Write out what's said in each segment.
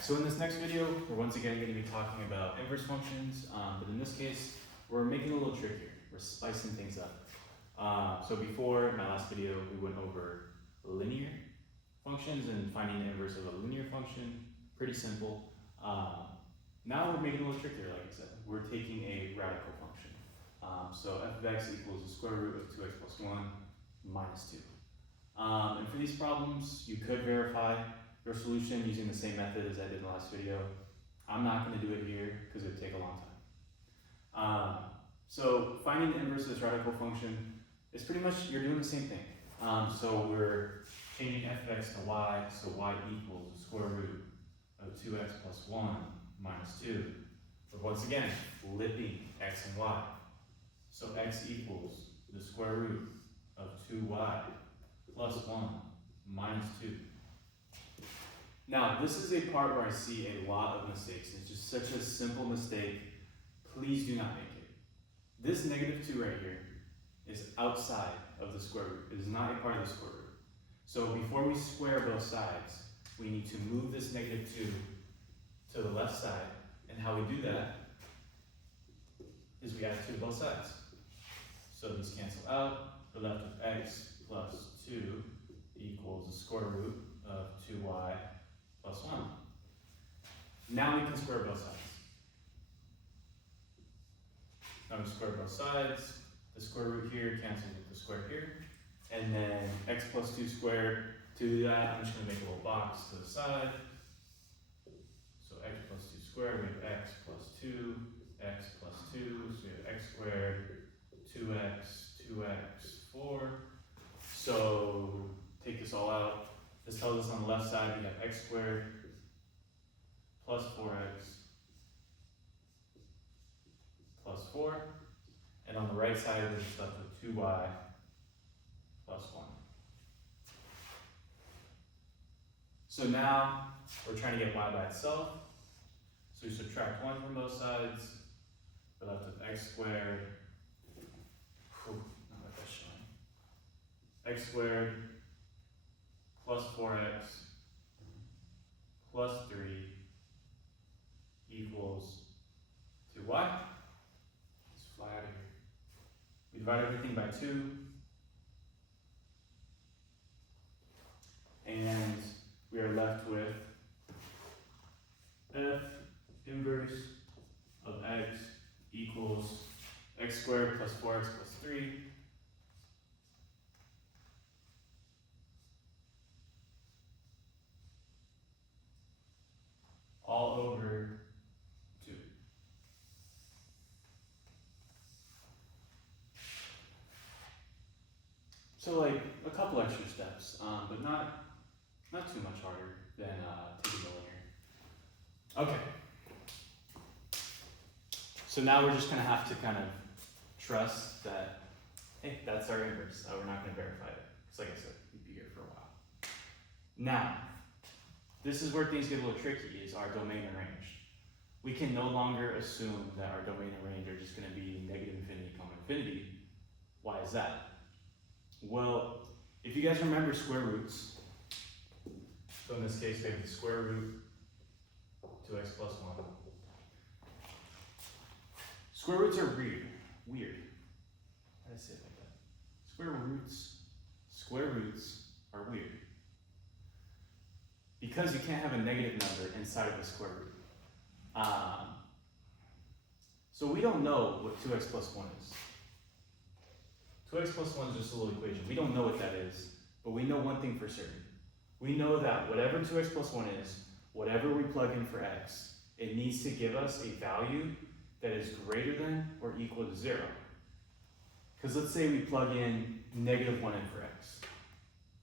so in this next video, we're once again going to be talking about inverse functions, but in this case, we're making it a little trickier. We're spicing things up. So before, in my last video, we went over linear functions and finding the inverse of a linear function. Pretty simple. Now we're making it a little trickier, like I said. We're taking a radical function. So f of x equals the square root of 2x plus 1 minus 2. And for these problems, you could verify your solution using the same method as I did in the last video. I'm not going to do it here because it would take a long time. So finding the inverse of this radical function is pretty much, you're doing the same thing. So we're changing f of x to y, so y equals the square root of 2x plus 1 minus 2. But once again, flipping x and y. So x equals the square root of 2y plus 1 minus 2. Now, this is a part where I see a lot of mistakes. It's just such a simple mistake. Please do not make it. This negative 2 right here is outside of the square root. It is not a part of the square root. So before we square both sides, we need to move this negative 2 to the left side. And how we do that is we add 2 to both sides. So these cancel out. We're left with x plus 2 equals the square root of 2y plus 1. Now we can square both sides. Now we square both sides. The square root here cancels with the square here. And then x plus 2 squared. To do that, I'm just going to make a little box to the side. So x plus 2 squared, we have x plus 2, x plus 2, so we have x squared, 2x, 2x, 4. So take this all out. This tells us on the left side we have x squared plus 4x plus 4. And on the right side, we're just left with 2y plus 1. So now we're trying to get y by itself. So we subtract 1 from both sides. We're left with x squared. Not like that's showing. X squared plus 4x plus 3 equals 2y. Just fly out of here. We divide everything by 2. And we are left with f inverse of x equals x squared plus 4x plus 3 all over 2. So like a couple extra steps, but not too much harder than taking the linear. Okay. So now we're just going to have to kind of trust that, hey, that's our inverse. We're not going to verify it. Because like I said, we'd be here for a while. Now, this is where things get a little tricky, is our domain and range. We can no longer assume that our domain and range are just going to be negative infinity, comma infinity. Why is that? Well, if you guys remember square roots, so in this case we have the square root 2x plus 1. Square roots are weird. How did I say it like that? Square roots are weird. Because you can't have a negative number inside of the square root. So we don't know what 2x plus 1 is. 2x plus 1 is just a little equation. We don't know what that is, but we know one thing for certain. We know that whatever 2x plus 1 is, whatever we plug in for x, it needs to give us a value that is greater than or equal to 0. Because let's say we plug in negative 1 in for x.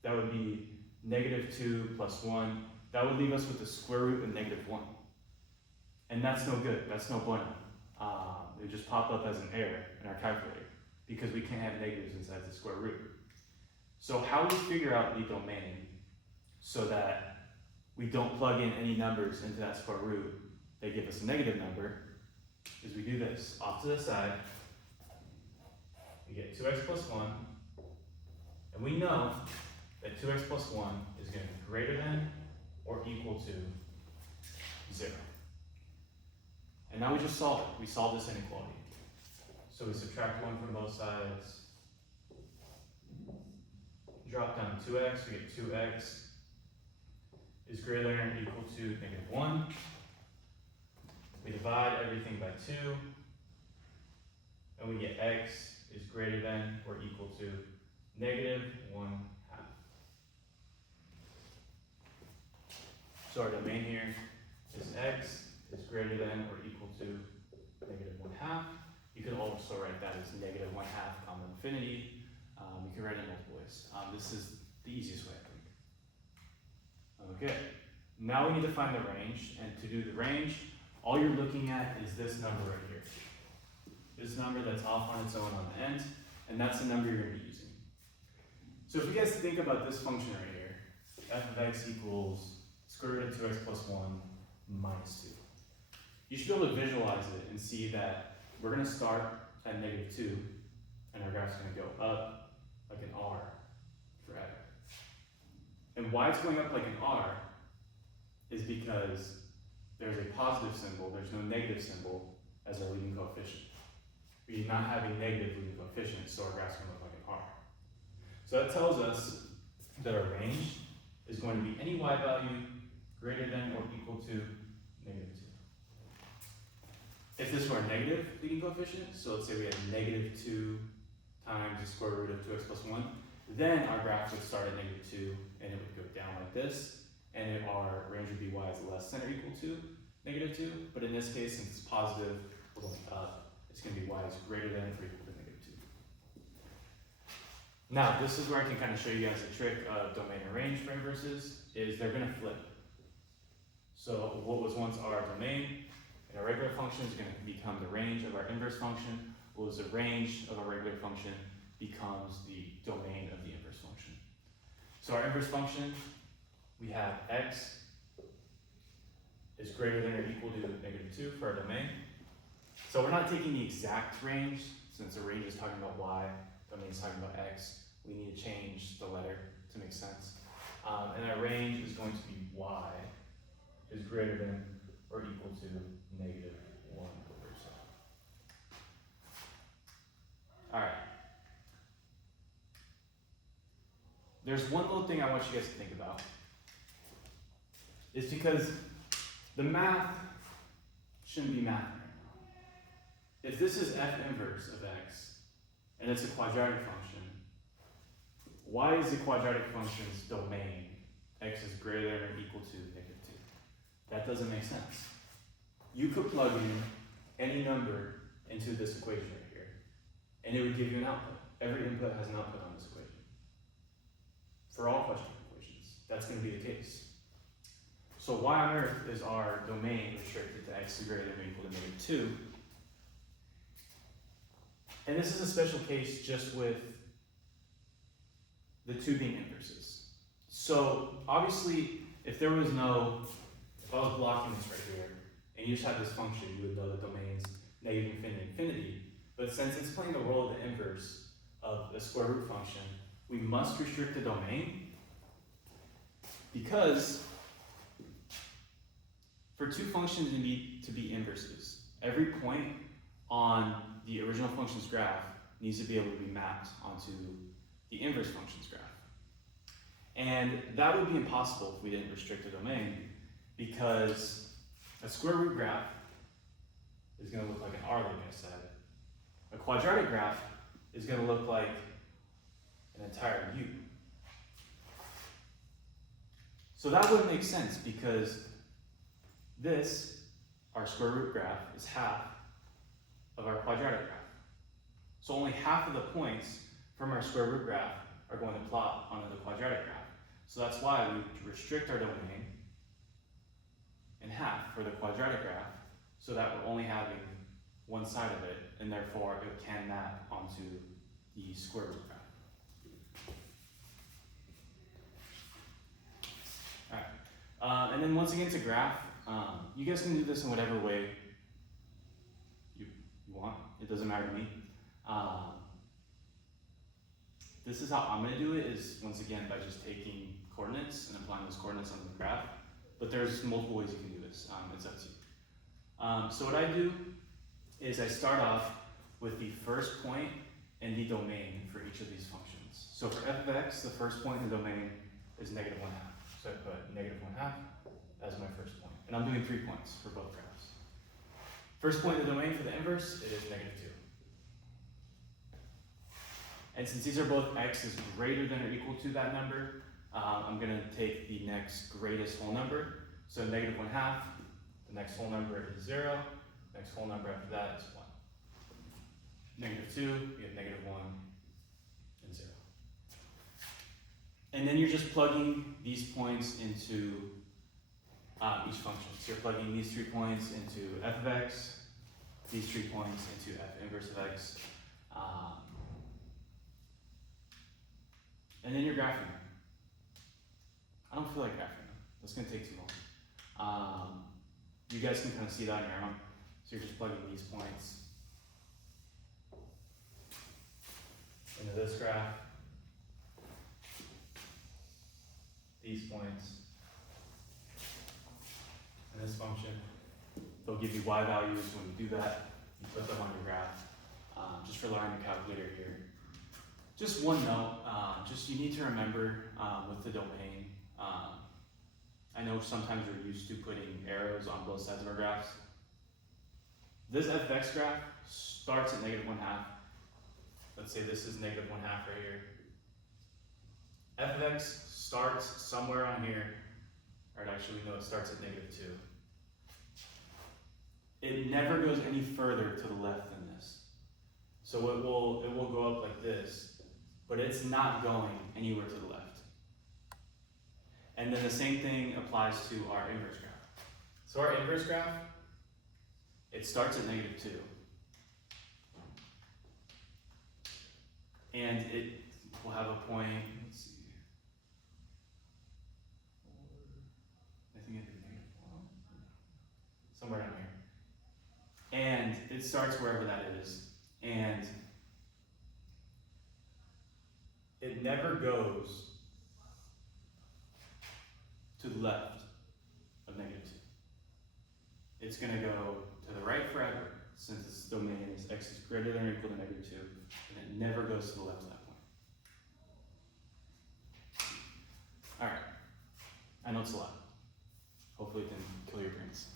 That would be negative 2 plus 1. That would leave us with the square root of negative 1. And that's no good. That's no bueno. It would just pop up as an error in our calculator because we can't have negatives inside the square root. So how we figure out the domain so that we don't plug in any numbers into that square root that give us a negative number is we do this. Off to the side, we get 2x plus 1, and we know that 2x plus 1 is going to be greater than or equal to just solve it. We solve this inequality. So we subtract 1 from both sides. Drop down 2x, we get 2x is greater than or equal to negative 1. We divide everything by 2, and we get x is greater than or equal to negative 1/2. So our domain here is x is greater than or equal to negative 1/2. You could also write that as negative 1/2 comma infinity. You can write it multiple ways. This is the easiest way, I think. Okay, now we need to find the range, and to do the range, all you're looking at is this number right here. This number that's off on its own on the end, and that's the number you're going to be using. So if you guys think about this function right here, f of x equals square root of 2x plus 1 minus 2. You should be able to visualize it and see that we're going to start at negative 2, and our graph's going to go up like an R forever. And why it's going up like an R is because there's a positive symbol, there's no negative symbol as our leading coefficient. We do not have a negative leading coefficient, so our graph's going to look like an R. So that tells us that our range is going to be any y value greater than or equal to negative 2. If this were a negative leading coefficient, so let's say we had negative 2 times the square root of 2x plus 1, then our graph would start at negative 2 and it would go down like this, and our range would be y is less than or equal to negative 2. But in this case, since it's positive, we're going up. It's going to be y is greater than or equal to negative 2. Now, this is where I can kind of show you guys the trick of domain and range for inverses, is they're going to flip. So what was once our domain and our regular function is going to become the range of our inverse function. What was the range of our regular function becomes the domain of the inverse function. So our inverse function, we have x is greater than or equal to negative 2 for our domain. So we're not taking the exact range, since the range is talking about y, domain is talking about x. We need to change the letter to make sense. And our range is going to be y is greater than or equal to negative 1/7. All right. There's one little thing I want you guys to think about. It's because the math shouldn't be math right now. If this is f inverse of x, and it's a quadratic function, why is the quadratic function's domain x is greater than or equal to negative 2? That doesn't make sense. You could plug in any number into this equation right here, and it would give you an output. Every input has an output on this equation. For all quadratic equations, that's going to be the case. So why on earth is our domain restricted to x is greater than or equal to negative 2? And this is a special case just with the two being inverses. So obviously, if I was blocking this right here, and you just had this function, you would know the domain's negative infinity, infinity. But since it's playing the role of the inverse of the square root function, we must restrict the domain, because for two functions to be inverses, every point on the original function's graph needs to be able to be mapped onto the inverse function's graph. And that would be impossible if we didn't restrict the domain, because a square root graph is going to look like an R, like I said. A quadratic graph is going to look like an entire U. So that wouldn't make sense, because this, our square root graph, is half of our quadratic graph. So only half of the points from our square root graph are going to plot onto the quadratic graph. So that's why we restrict our domain in half for the quadratic graph, so that we're only having one side of it, and therefore it can map onto the square root graph. Alright, and then once again to graph, you guys can do this in whatever way you want. It doesn't matter to me. This is how I'm going to do it, is once again by just taking coordinates and applying those coordinates on the graph. But there's multiple ways you can do this. It's up to you. So what I do is I start off with the first point and the domain for each of these functions. So for f of x, the first point in the domain is -1/2. So I put -1/2 as my first point. And I'm doing 3 points for both graphs. First point in the domain for the inverse is -2. And since these are both x is greater than or equal to that number, I'm going to take the next greatest whole number. So -1/2, the next whole number is 0, next whole number after that is 1. -2, we have -1 and 0. And then you're just plugging these points into each function. So you're plugging these 3 points into f of x, these 3 points into f inverse of x, and then you're graphing them. I don't feel like graphing them. That's going to take too long. You guys can kind of see that on your own. So you're just plugging these points into this graph, these points, and this function. They'll give you y values when you do that. You put them on your graph. Just rely on the calculator here. Just one note, just you need to remember with the domain, I know sometimes we're used to putting arrows on both sides of our graphs. This f of x graph starts at -1/2. Let's say this is -1/2 right here. F of x starts somewhere on here, or actually no, it starts at -2. It never goes any further to the left than this. So it will go up like this, but it's not going anywhere to the left. And then the same thing applies to our inverse graph. So our inverse graph, it starts at -2. And it will have a point, let's see. I think it did -4. Somewhere down here. And it starts wherever that is. And it never goes to the left of -2. It's going to go to the right forever, since its domain is x is greater than or equal to -2, and it never goes to the left of that point. Alright, I know it's a lot. Hopefully it didn't kill your brains.